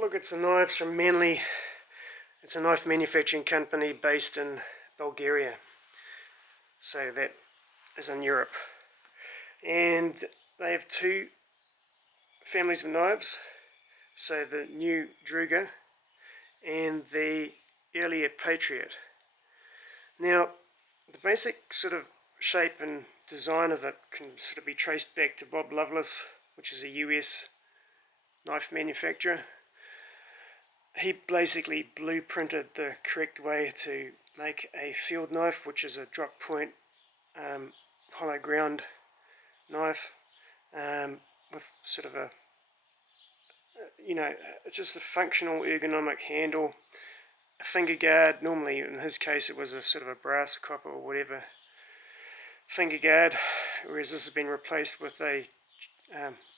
Look, it's a knife from MANLY. It's a knife manufacturing company based in Bulgaria. So that is in Europe. And they have two families of knives. So the new Drugar and the earlier Patriot. Now, the basic sort of shape and design of it can sort of be traced back to Bob Loveless, which is a US knife manufacturer. He basically blueprinted the correct way to make a field knife, which is a drop point hollow ground knife with sort of a, it's just a functional ergonomic handle, a finger guard. Normally in his case it was a sort of a brass, copper or whatever finger guard, whereas this has been replaced with a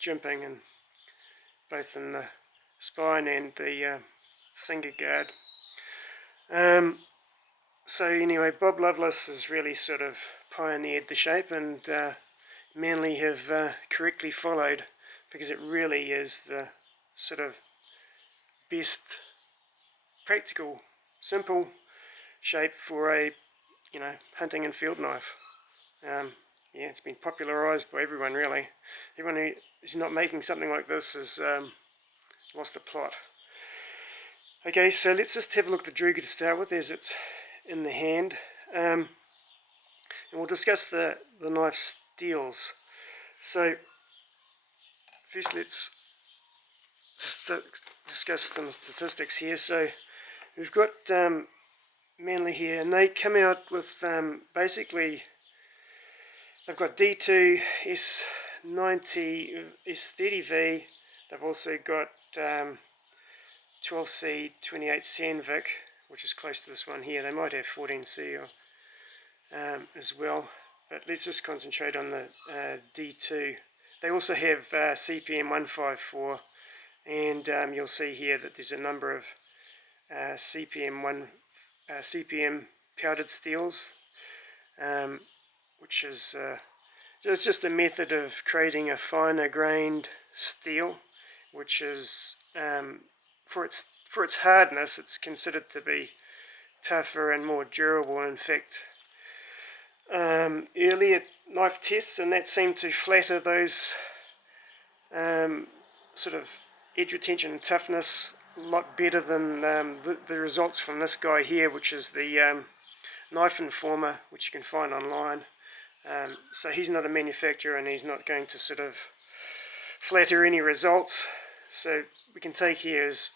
jimping, and both in the spine and the finger guard. So anyway, Bob Loveless has really sort of pioneered the shape, and MANLY have correctly followed, because it really is the sort of best practical, simple shape for a hunting and field knife. Yeah, it's been popularised by everyone really. Everyone who's not making something like this has lost the plot. Okay, so let's just have a look at the Drugar to start with, as it's in the hand. And we'll discuss the knife steels. So, first let's just discuss some statistics here. So, we've got MANLY here, and they come out with basically, they've got D2, S90, S30V, they've also got 12C, 28 Sandvik, which is close to this one here. They might have 14C or, as well, but let's just concentrate on the D2. They also have CPM 154, and you'll see here that there's a number of CPM powdered steels, which is it's just a method of creating a finer grained steel, which is for its hardness, it's considered to be tougher and more durable. In fact, earlier knife tests and that seemed to flatter those sort of edge retention and toughness a lot better than the results from this guy here, which is the Knife Informer, which you can find online. So he's not a manufacturer, and he's not going to sort of flatter any results. So we can take here as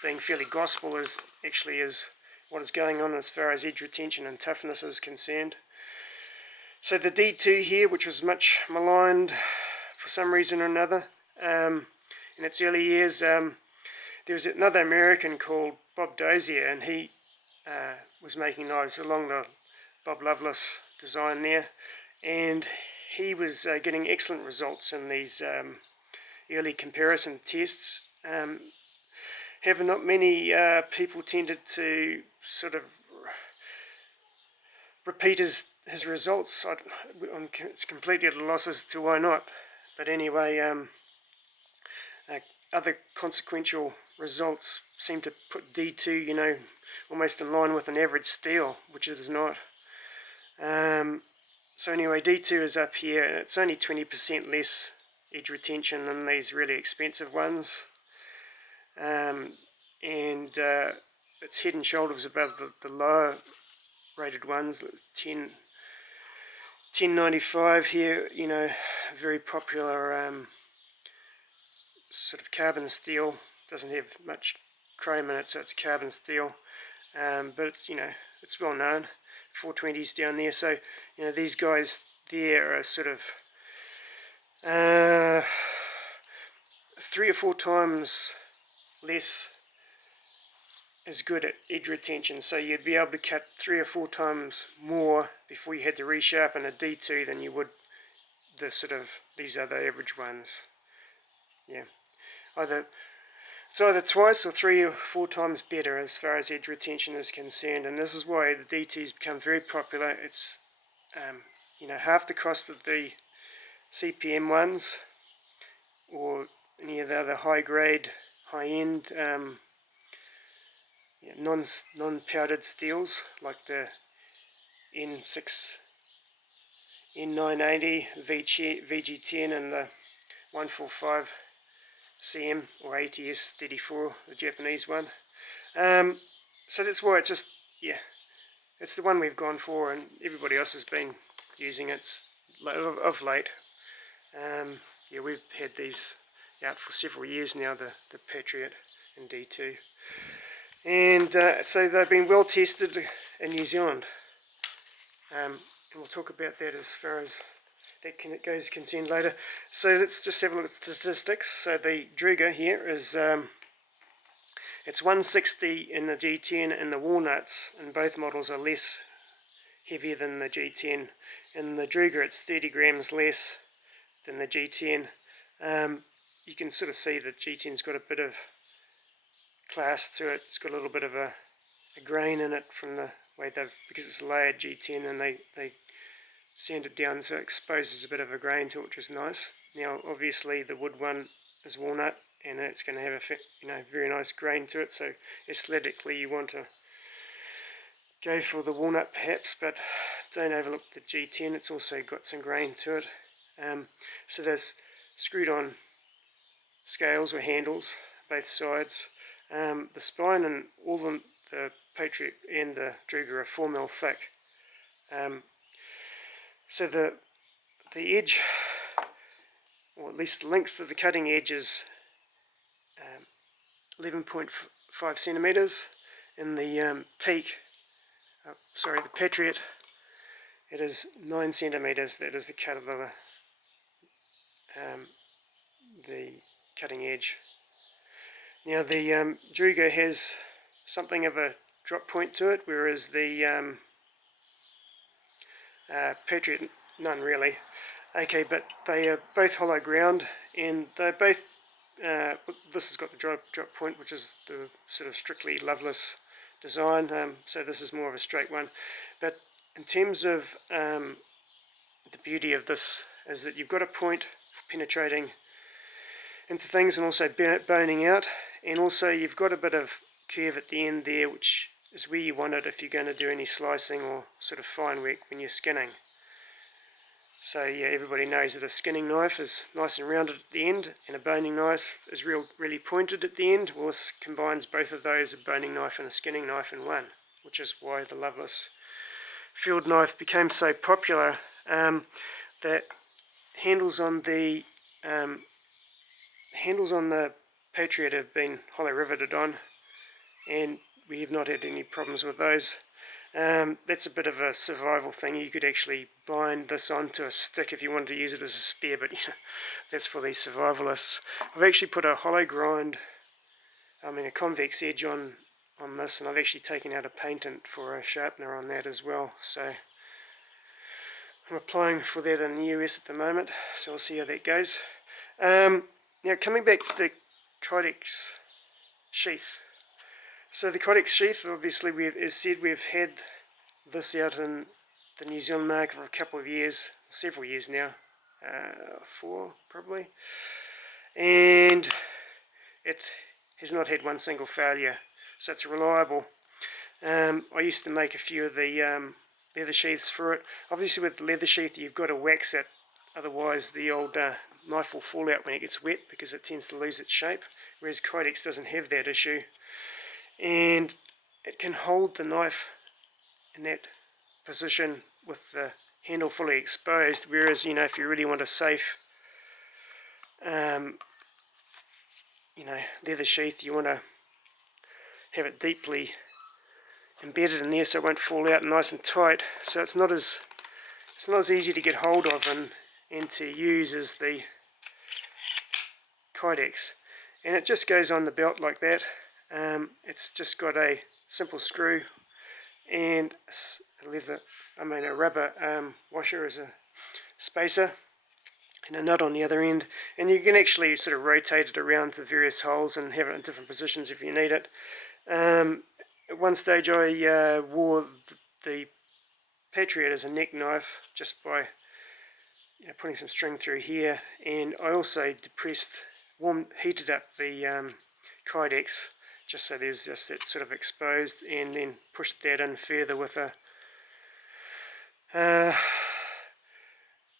being fairly gospel as actually is what is going on as far as edge retention and toughness is concerned. So the D2 here, which was much maligned for some reason or another in its early years, there was another American called Bob Dozier, and he was making knives along the Bob Loveless design there, and he was getting excellent results in these early comparison tests. However, not many people tended to sort of repeat his results. It's completely at a loss as to why not. But anyway, other consequential results seem to put D2, almost in line with an average steel, which it is not. So anyway, D2 is up here, and it's only 20% less edge retention than these really expensive ones. And it's head and shoulders above the lower rated ones. 1095 here, very popular sort of carbon steel. Doesn't have much chrome in it, so it's carbon steel, but it's it's well known. 420s down there, so these guys there are sort of 3 or 4 times less as good at edge retention. So you'd be able to cut 3 or 4 times more before you had to resharpen a D2 than you would these other average ones. Yeah, it's either twice or 3 or 4 times better as far as edge retention is concerned, and this is why the DT's become very popular. It's half the cost of the CPM ones or any of the other high grade, high-end non-powdered steels like the N6, N980, VG10 and the 145 CM or ATS34, the Japanese one. So that's why it's just, yeah, it's the one we've gone for, and everybody else has been using it of late. Yeah, we've had these out for several years now, the Patriot and D2. And so they've been well tested in New Zealand. And we'll talk about that as far as that goes concerned later. So let's just have a look at statistics. So the Drugar here is it's 160 in the G10, and the walnuts in both models are less heavier than the G10. In the Drugar it's 30 grams less than the G10. You can sort of see that G10's got a bit of class to it. It's got a little bit of a grain in it from the way because it's layered G10, and they sand it down so it exposes a bit of a grain to it, which is nice. Now obviously the wood one is walnut, and it's going to have a very nice grain to it, so aesthetically you want to go for the walnut perhaps, but don't overlook the G10. It's also got some grain to it. So there's screwed on scales or handles both sides. The spine and all the Patriot and the Drugar are 4mm thick. So the edge, or at least the length of the cutting edge, is 11.5 centimeters. In the the Patriot, it is 9 centimeters. That is the cut of the cutting edge. Now the Drugar has something of a drop point to it, whereas the Patriot, none really. Okay, but they are both hollow ground, and they're both, this has got the drop point, which is the sort of strictly Loveless design, so this is more of a straight one. But in terms of the beauty of this is that you've got a point for penetrating into things and also boning out, and also you've got a bit of curve at the end there, which is where you want it if you're going to do any slicing or sort of fine work when you're skinning. So yeah, everybody knows that a skinning knife is nice and rounded at the end, and a boning knife is really pointed at the end. Well, this combines both of those, a boning knife and a skinning knife in one, which is why the Loveless field knife became so popular. The handles on the Patriot have been hollow riveted on, and we have not had any problems with those. That's a bit of a survival thing. You could actually bind this onto a stick if you wanted to use it as a spear, but that's for these survivalists. I've actually put a hollow grind, a convex edge on this, and I've actually taken out a paintant for a sharpener on that as well. So I'm applying for that in the US at the moment, so we'll see how that goes. Now coming back to the Codex Sheath. So the Codex Sheath, obviously, as said, we've had this out in the New Zealand market for a couple of years, several years now, 4 probably, and it has not had one single failure, so it's reliable. I used to make a few of the leather sheaths for it. Obviously with the leather sheath you've got to wax it, otherwise the old knife will fall out when it gets wet because it tends to lose its shape, whereas Codex doesn't have that issue. And it can hold the knife in that position with the handle fully exposed, whereas if you really want a safe leather sheath, you want to have it deeply embedded in there so it won't fall out nice and tight. So it's not as easy to get hold of and to use as the kydex. And it just goes on the belt like that. It's just got a simple screw and a rubber washer as a spacer, and a nut on the other end, and you can actually sort of rotate it around to various holes and have it in different positions if you need it. At one stage I wore the Patriot as a neck knife just by putting some string through here, and I also heated up the kydex, just so there's just that sort of exposed, and then pushed that in further with a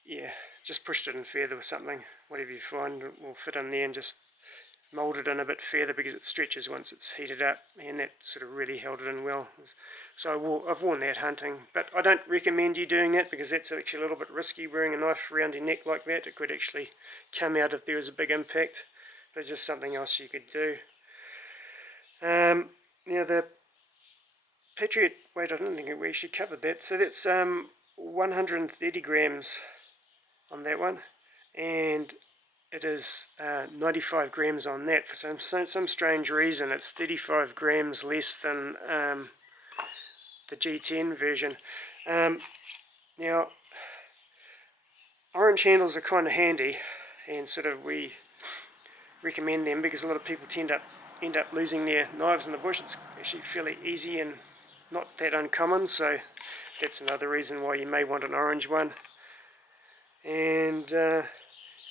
yeah, just pushed it in further with something, whatever you find will fit in there, and just mould it in a bit further because it stretches once it's heated up, and that sort of really held it in well. So I've worn that hunting, but I don't recommend you doing that because that's actually a little bit risky, wearing a knife around your neck like that. It could actually come out if there was a big impact, but it's just something else you could do. Now the Patriot Weight, I don't think we actually covered that, so that's 130 grams on that one, and it is 95 grams on that. For some strange reason it's 35 grams less than the G10 version. Now orange handles are kind of handy, and sort of we recommend them because a lot of people end up losing their knives in the bush. It's actually fairly easy and not that uncommon, so that's another reason why you may want an orange one. And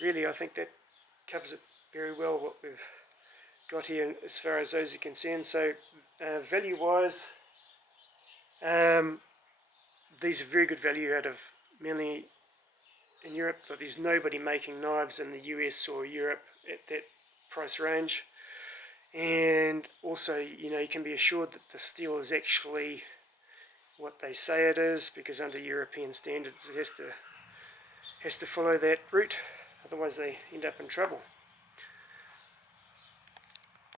really I think that covers it very well, what we've got here as far as those are concerned. So value wise, these are very good value out of MANLY in Europe, but there's nobody making knives in the US or Europe at that price range. And also, you know, you can be assured that the steel is actually what they say it is, because under European standards it has to follow that route, otherwise they end up in trouble.